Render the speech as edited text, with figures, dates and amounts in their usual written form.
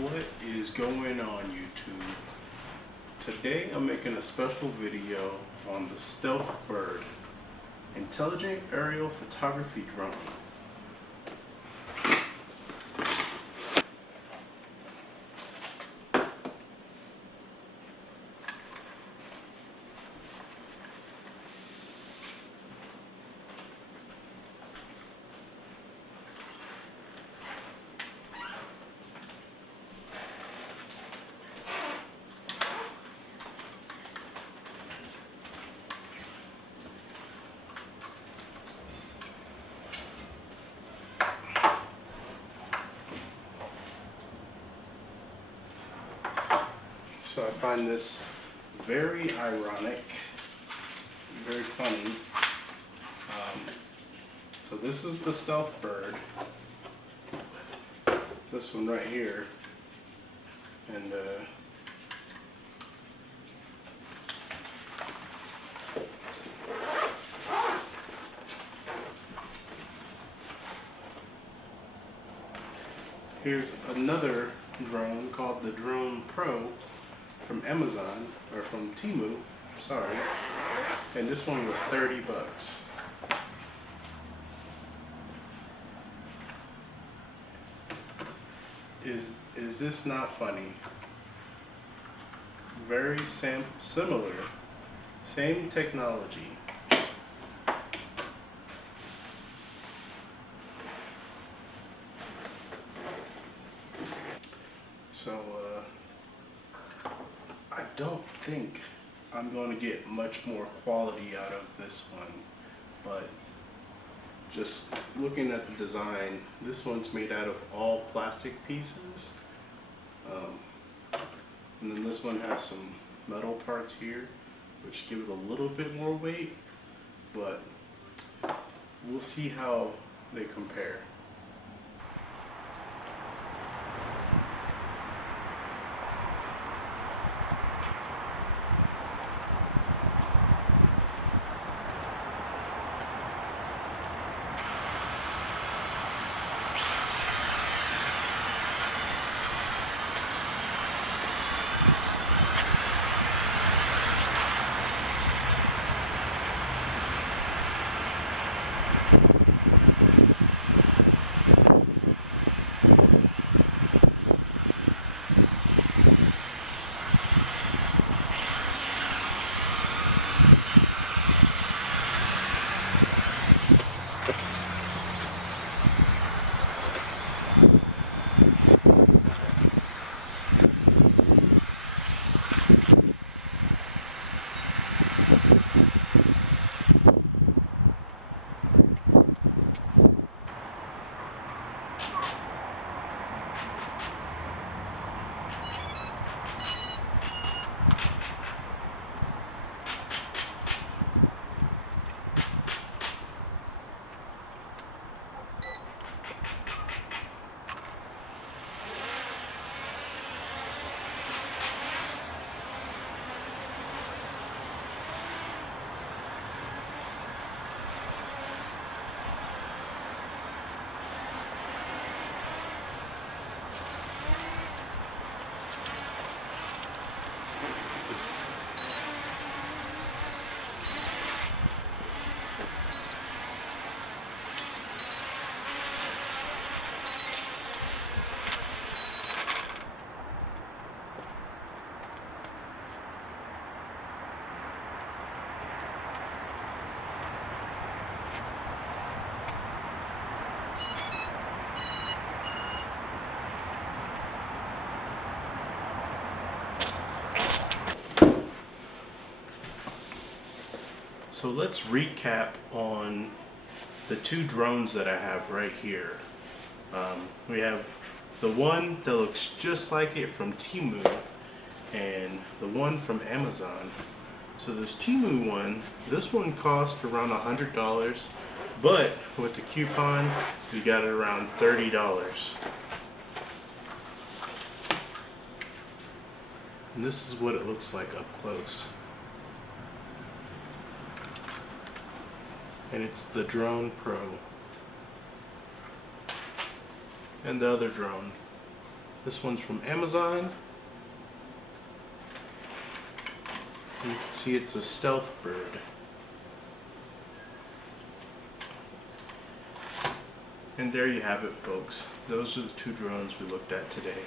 What is going on, YouTube? Today I'm making a special video on the Stealth Bird Intelligent Aerial Photography Drone. So I find this very ironic, very funny. So this is the Stealth Bird, this one right here, and here's another drone called the Drone Pro from Amazon, or from Temu, sorry, and this one was 30 bucks. Is this not funny? Very similar, same technology. So I don't think I'm going to get much more quality out of this one, but just looking at the design, this one's made out of all plastic pieces, and then this one has some metal parts here which give it a little bit more weight, but we'll see how they compare. So let's recap on the two drones that I have right here. We have the one that looks just like it from Temu and the one from Amazon. So this Temu one, this one cost around $100, but with the coupon we got it around $30. And this is what it looks like up close. And it's the Drone Pro. And the other drone. This one's from Amazon. You can see it's a stealth bird. And there you have it, folks. Those are the two drones we looked at today.